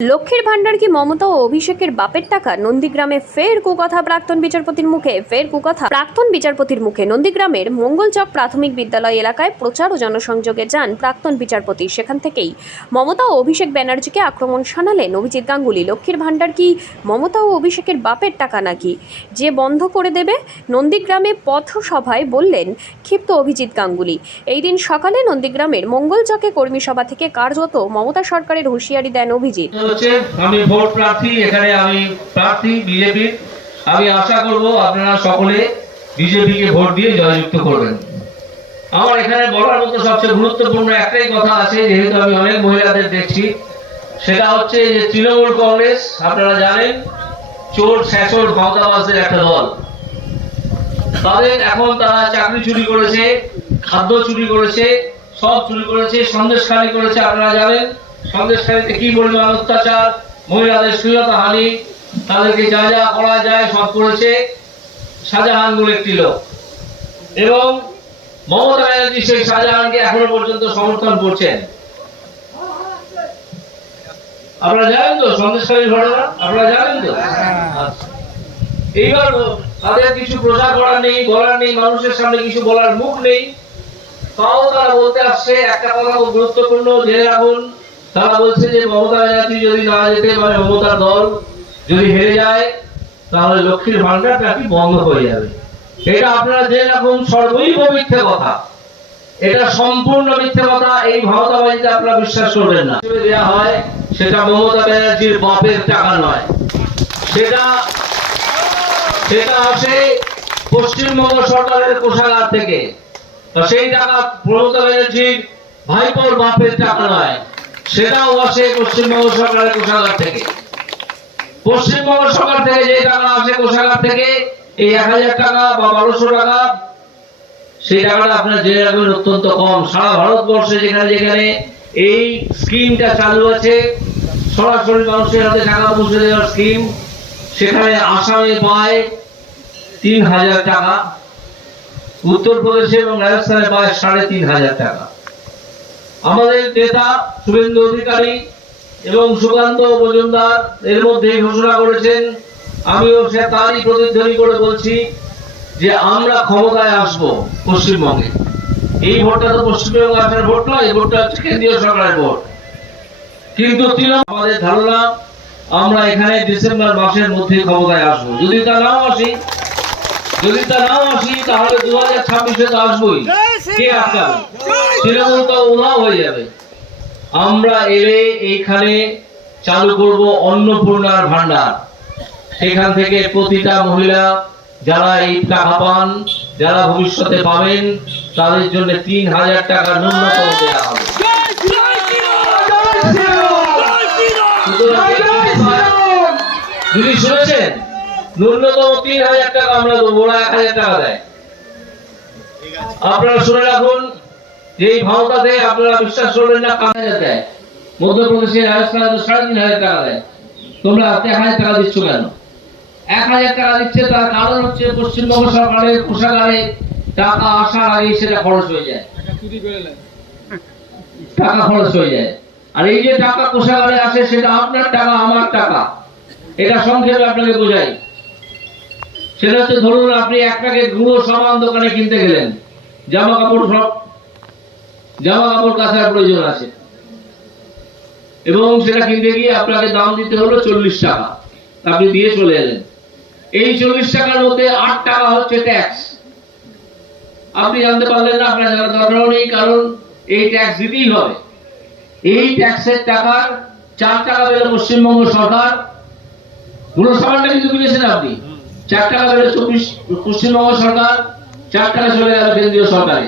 লক্ষ্মীর ভান্ডার কি মমতা ও অভিষেকের বাপের টাকা? নন্দীগ্রামে ফের কুকথা প্রাক্তন বিচারপতির মুখে নন্দীগ্রামের মঙ্গলচক প্রাথমিক বিদ্যালয় এলাকায় প্রচার ও জনসংযোগে যান প্রাক্তন বিচারপতি। সেখান থেকেই মমতা ও অভিষেক ব্যানার্জিকে আক্রমণ শানালেন অভিজিৎ গাঙ্গুলি। লক্ষ্মীর ভান্ডার কি মমতা ও অভিষেকের বাপের টাকা নাকি, যে বন্ধ করে দেবে? নন্দীগ্রামে পথসভায় বললেন ক্ষিপ্ত অভিজিৎ গাঙ্গুলি। এই দিন সকালে নন্দীগ্রামের মঙ্গলচকে কর্মী সভা থেকে কার্যত মমতা সরকারের হুঁশিয়ারি দেন অভিজিৎ। আমি ভোট প্রার্থী, এখানে আমি প্রার্থী বিজেপির। আমি আশা করব আপনারা সকলে বিজেপিকে ভোট দিয়ে জয়যুক্ত করবেন। আমার এখানে বলার মতো সবচেয়ে গুরুত্বপূর্ণ একটাই কথা আছে, যেহেতু আমি অনেক মহিলাদের দেখছি, সেটা হচ্ছে যে তৃণমূল কংগ্রেস আপনারা জানেন চোর ছেচর ক্ষমতাবাজদের একটা দল। তাদের এখন তারা চাকরি চুরি করেছে, খাদ্য চুরি করেছে, সব চুরি করেছে, সন্দেশখালী করেছে। আপনারা জানেন সন্দেশখালীতে কি পরিমাণ অত্যাচার, মহিলাদের শ্লীলতাহানি, তাদেরকে যা যা করা যায় সব করেছে শাহজাহান বলে একটি লোক। এবং মমতা ব্যানার্জি সেই শাহজাহানকে এখনো পর্যন্ত সমর্থন করছেন। আপনারা জানেন তো সন্দেশখালীর ঘটনা, আপনারা জানেন তো। এইবার তাদের কিছু প্রচার করার নেই, বলার নেই, মানুষের সামনে কিছু বলার মুখ নেই, তাও তারা বলতে আসছে একটা কথা খুব গুরুত্বপূর্ণ, জেনে রাখুন। তারা বলছে যে মমতা ব্যানার্জি যদি না যেতে পারে, মমতার দল যদি হেরে যায়, তাহলে লক্ষ্মীর ভান্ডার নাকি বন্ধ হয়ে যাবে। এটা আপনারা জেনে রাখুন, সর্বৈব মিথ্যে কথা, এটা সম্পূর্ণ মিথ্যে কথা। এই মমতাবাজিতে আপনারা বিশ্বাস করবেন না। দেওয়া হয় সেটা মমতা ব্যানার্জির বাপের টাকা নয়, সেটা আসে পশ্চিমবঙ্গ সরকারের কোষাগার থেকে। সেই টাকা মমতা ব্যানার্জির ভাইপোর বাপের টাকা নয়, সেটাও আসে পশ্চিমবঙ্গ সরকারের কোষাগার থেকে। পশ্চিমবঙ্গ সরকার থেকে যে টাকা আসে কোষাগার থেকে, এই 1000 টাকা বা 1200 টাকা, সেই টাকাটা আপনারা জেনে রাখবেন অত্যন্ত কম। সারা ভারতবর্ষে যেখানে যেখানে এই স্কিমটা চালু আছে, সরাসরি মানুষের হাতে টাকা পৌঁছে দেওয়ার স্কিম, সেখানে আসামে পায় 3000 টাকা, উত্তরপ্রদেশে এবং রাজস্থানে পায় 3500 টাকা। আমাদের নেতা শুভেন্দু অধিকারী এবং সুকান্ত মজুমদার এর মধ্যে ঘোষণা করেছেন, আমিও সে তারই প্রতিধ্বনি করে বলছি যে আমরা ক্ষমতায় আসব পশ্চিমবঙ্গে। এই ভোটটা তো পশ্চিমবঙ্গে আসার ভোট নয়, এই ভোটটা হচ্ছে কেন্দ্রীয় সরকারের ভোট। কিন্তু আমাদের ধারণা আমরা এখানে ডিসেম্বর মাসের মধ্যে ক্ষমতায় আসবো। যদি তা নাও আসি তাহলে 2026-এ তো আসবোই। কে আটকাবে? তৃণমূল তো উধাও হয়ে যাবে। আমরা এলে এইখানে চালু করব অন্নপূর্ণার ভান্ডার। সেখান থেকে প্রতিটা মহিলা যারা এই টাকা পান, যারা ভবিষ্যতে পাবেন, তাদের জন্য 3000 টাকা ন্যূনতম দেওয়া হবে। যদি শুনেছেন, ন্যূনতম 3000 টাকা আমরা দেবো, ওরা 1000 টাকা দেয়। আপনারা শুনে রাখুন, যে এই ভাওতাতে আপনারা বিশ্বাস করবেন না, 5000 দেয়। মধ্যপ্রদেশে, রাজস্থানে তো 3500 টাকা দেয়। তোমরা 1000 টাকা দিচ্ছ কেন? 1000 টাকা দিচ্ছে, তার কারণ হচ্ছে পশ্চিমবঙ্গ সরকারের কোষাগারে টাকা আসার আগে সেটা খরচ হয়ে যায়, টাকা খরচ হয়ে যায়। আর এই যে টাকা কোষাগারে আসে, সেটা আপনার টাকা, আমার টাকা। এটা সংক্ষেপে আপনাকে বোঝাই। সেটা হচ্ছে, ধরুন আপনি এক প্যাকেট গুঁড়ো সামান দোকানে কিনতে গেলেন, জামা কাপড় কাচার প্রয়োজন আছে, এবং সেটা কিনতে গিয়ে আপনাকে দাম দিতে হলো 40 টাকা। আপনি দিয়ে চলে এলেন। এই 40 টাকার মধ্যে 8 টাকা হচ্ছে ট্যাক্স। আপনি জানতে পারলেন না, আপনার জানার দরকারও নেই, কারণ এই ট্যাক্স দিতেই হবে। এই ট্যাক্সের টাকার 4 টাকা পেল পশ্চিমবঙ্গ সরকার। গুঁড়ো সামানটা কিন্তু কিনেছেন আপনি, 4 টাকা পেল পশ্চিমবঙ্গ সরকার, 4 টাকা চলে গেল কেন্দ্রীয় সরকারে।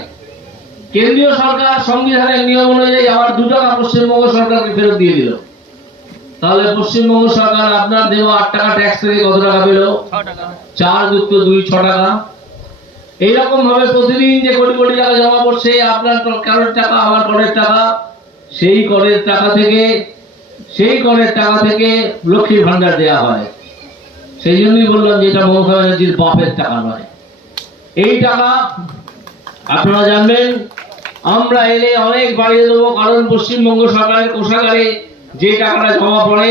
কেন্দ্রীয় সরকার সংবিধানের নিয়ম অনুযায়ী আবার 2 টাকা পশ্চিমবঙ্গ সরকারকে ফেরত দিয়ে দিল। তাহলে পশ্চিমবঙ্গ সরকার আপনার দেওয়া 8 টাকা ট্যাক্স থেকে কত টাকা পেল? 4 যুক্ত 2 6 টাকা। এইরকম ভাবে প্রতিদিন যে কোটি কোটি টাকা জমা পড়ছে, আপনার করের টাকা, আমার করের টাকা, সেই করের টাকা থেকে লক্ষ্মীর ভান্ডার দেওয়া হয়। সেই জন্যই বললাম যে এটা মমতা ব্যানার্জির বাপের টাকা নয়। এই টাকা আপনারা জানবেন, আমরা এলে অনেক বাড়িয়ে দেবো, কারণ পশ্চিমবঙ্গ সরকারের কোষাগারে যে টাকাটা জমা পড়ে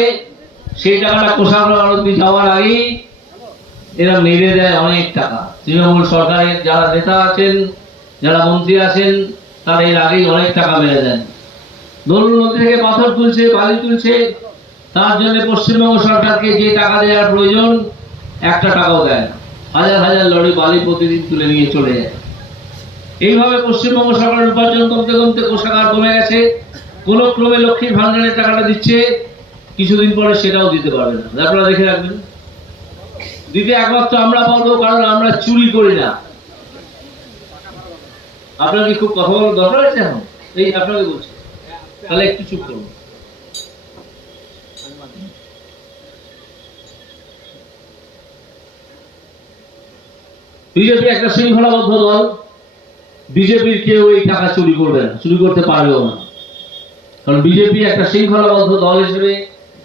সেই টাকাটা কোষাগার অবধি যাওয়ার আগেই এরা মেরে দেয় অনেক টাকা। তৃণমূল সরকারের যারা নেতা আছেন, যারা মন্ত্রী আছেন, তারা এর আগেই অনেক টাকা মেরে দেন। ধরুন নদী থেকে পাথর তুলছে, বালি তুলছে, তার জন্য পশ্চিমবঙ্গ সরকারকে যে টাকা দেওয়ার প্রয়োজন একটা টাকাও দেয় না। হাজার হাজার লরি বালি প্রতিদিন তুলে নিয়ে চলে যায়। এইভাবে পশ্চিমবঙ্গ সরকারের উপার্জন কমতে কমতে কোষাগার কমে গেছে। কোন ক্রমে লক্ষ্মীর ভান্ডারের টাকাটা দিচ্ছে, কিছুদিন পরে সেটাও দিতে পারবে না। আপনারা দেখে রাখবেন, দিতে একমাত্র আমরা পারবো, কারণ আমরা চুরি করি না। আপনার কি খুব কথা বলার দরকার আছে এখন? এই আপনাকে বলছি, তাহলে একটু চুপ করুন। বিজেপি একটা শৃঙ্খলাবদ্ধ দল। বিজেপির কেউ এই টাকা চুরি করবে না, চুরি করতে পারবেও না। কারণ বিজেপি একটা শৃঙ্খলাবদ্ধ দল হিসেবে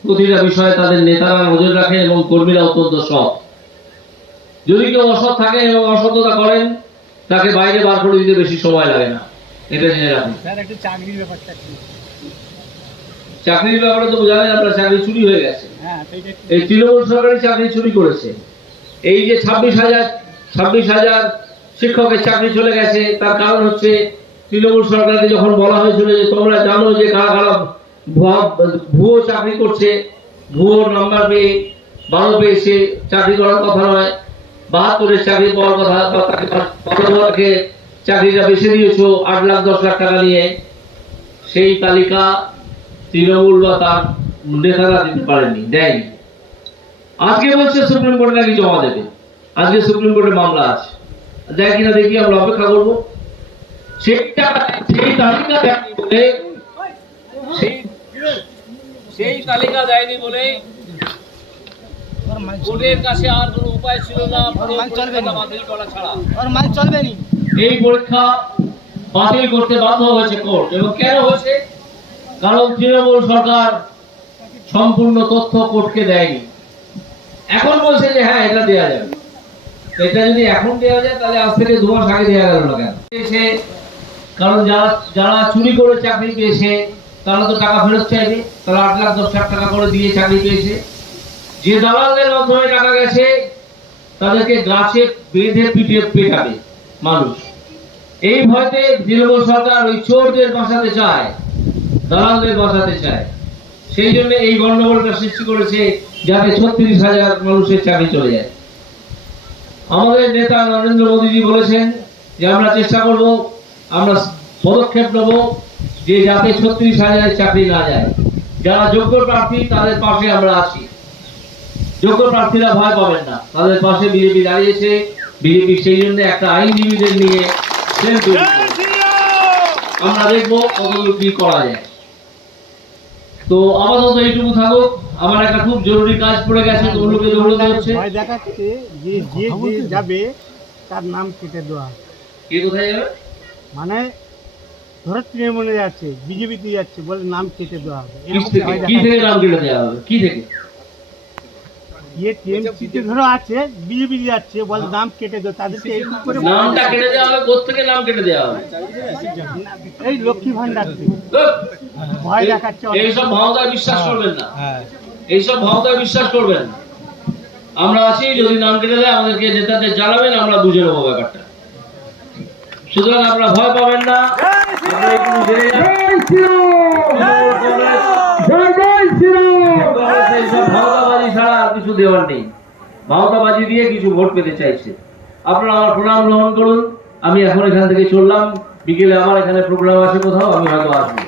প্রতিটা বিষয়ে তাদের নেতারা নজর রাখেন এবং কর্মীরা অত্যন্ত সৎ। যদি কেউ অসৎ থাকে এবং অসততা করেন, তাকে বাইরে বার করে দিতে বেশি সময় লাগে না, এটা জেনে রাখুন। চাকরির ব্যাপারে তো জানেন আপনার, চাকরি চুরি হয়ে গেছে। এই তৃণমূল সরকারি চাকরি চুরি করেছে। এই যে 26,000 শিক্ষকের চাকরি চলে গেছে, তার কারণ হচ্ছে তৃণমূল সরকারকে যখন বলা হয়েছিল যে তোমরা জানো যে কারা কারা ভুয়ো চাকরি করছে, ভুয়ো নাম্বার পেয়ে 12 পেয়েছে, চাকরি করার কথা নয়, 72-এর চাকরি পাওয়ার কথা, বা তাকে চাকরিটা বেছে দিয়েছো 8 লাখ 10 লাখ টাকা নিয়ে, সেই তালিকা তৃণমূল বা তার নেতারা দিতে পারেনি, দেয়নি। আজকে বলছে সুপ্রিম কোর্টে নাকি জমা দেবে। আজকে সুপ্রিম কোর্টে মামলা আছে, দেয় কিনা দেখি, আমরা অপেক্ষা করবো। সেই তালিকা দেয়নি বলে, সেই তালিকা দেয়নি বলে কোর্টের কাছে আর কোনো উপায় ছিল না বাতিল করা ছাড়া। এই পরীক্ষা বাতিল করতে বাধ্য হয়েছে কোর্ট। এবং কেন হয়েছে? কারণ তৃণমূল সরকার সম্পূর্ণ তথ্য কোর্টকে দেয়নি। এখন বলছে যে হ্যাঁ এটা দেওয়া যাবে। এটা যদি এখন দেওয়া যায়, তাহলে আজ থেকে 2 মাস আগে দেওয়া গেল না কেন? কারণ যারা চুরি করে চাকরি পেয়েছে তারা তো টাকা ফেরত চাইবে। তারা 8 লাখ 10 লাখ টাকা করে দিয়ে চাকরি পেয়েছে। যে দালালদের মাধ্যমে টাকা গেছে, তাদেরকে গাছে বেঁধে পিটিয়ে পেটাবে মানুষ। এই ভয়তে তৃণমূল সরকার ওই চোরদের বাঁচাতে চায়, দালালদের বাঁচাতে চায়। সেই জন্য এই গন্ডগোলটা সৃষ্টি করেছে, যাতে 36,000 মানুষের চাকরি চলে যায়। আমাদের নেতা নরেন্দ্র মোদীজি বলেছেন যে আমরা চেষ্টা করব, আমরা পদক্ষেপ নেব যে যাতে 36,000 চাকরি না যায়। যারা যোগ্য প্রার্থী তাদের পাশে আমরা আছি। যোগ্য প্রার্থীরা ভয় পাবেন না, তাদের পাশে বিজেপি দাঁড়িয়েছে। বিজেপি সেই জন্য একটা আইনজীবীদের নিয়ে আমরা দেখবো কতগুলো কি করা যায়। তো আপাতত এইটুকু থাকুক। আমার একটা খুব জরুরি কাজ পড়ে গেছে, ওগুলোকে দৌড়তে হচ্ছে। দেখাচ্ছে যে যাবে তার নাম কেটে দেওয়া। কে কোথায় যাবে? মানে ধরো তৃণমূলে যাচ্ছে, বিজেপিতে যাচ্ছে, বলে নাম কেটে দেওয়া হবে। কি থেকে নাম কেটে দেওয়া হবে? কি থেকে? টিএমসিতে ধরো আছে, বিজেপি যাচ্ছে, বলে নাম কেটে দেওয়া। তাদেরকে এইটুকু করে নামটা কেটে দেওয়া হবে। কোথা থেকে নাম কেটে দেওয়া হবে? এই লক্ষ্মী ভান্ডার থেকে ভয় দেখাচ্ছে। এইসব ভাওতায় বিশ্বাস করবেন না, এইসব ভাওতায় বিশ্বাস করবেন না। আমরা আছি, যদি নাম কেটে দেয় আমাদেরকে নেতাদের জানাবেন, আমরা বুঝে নেবো ব্যাপারটা। সুতরাং আপনারা ভয় পাবেন না। আপনারা একটু জেনে যান, এইসব ভাওতাবাজি ছাড়া আর কিছু দেওয়ার নেই। ভাওতাবাজি দিয়ে কিছু ভোট পেতে চাইছে। আপনারা আমার প্রণাম গ্রহণ করুন। আমি এখন এখান থেকে চললাম, বিকেলে আমার এখানে প্রোগ্রাম আছে কোথাও, আমি হয়তো আসবো।